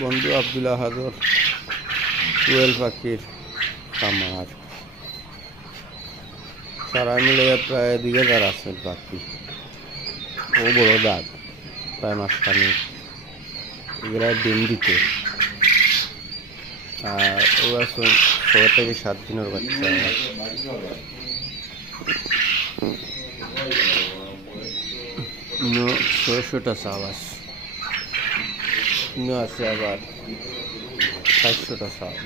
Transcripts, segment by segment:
বন্ধু আব্দুল আহাদর কোয়েল পাখির খামার সারা মিলে প্রায় 2000 আছে পাখি। ও বড় দাগ প্রায় মাঝখানে এগুলা ডিম দিতে। আর ও আছে 6 থেকে 7 দিনের বাচ্চা। 600টা সাবাস আছে আবার 700টা সাপ।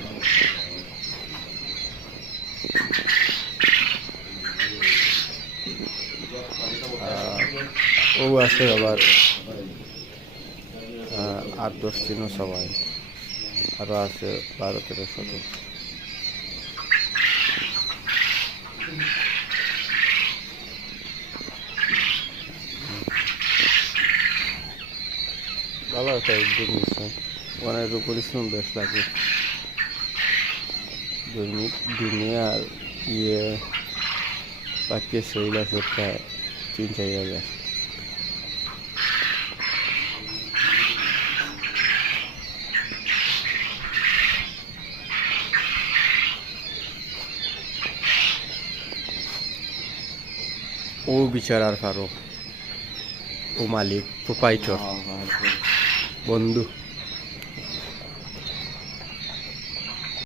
ও আছে আবার 8-10 দিনও সবাই আরও আছে 12-13 ভালো একটা উদ্যোগ নিচ্ছে। অনেক পরিশ্রম বেশ লাগে দৈনিক দিনে। আর পাখির শরীর আছে প্রায় 3-4 হাজার। ও বিচার আর কারো ও মালিক প্রোপাইটর বন্ধু।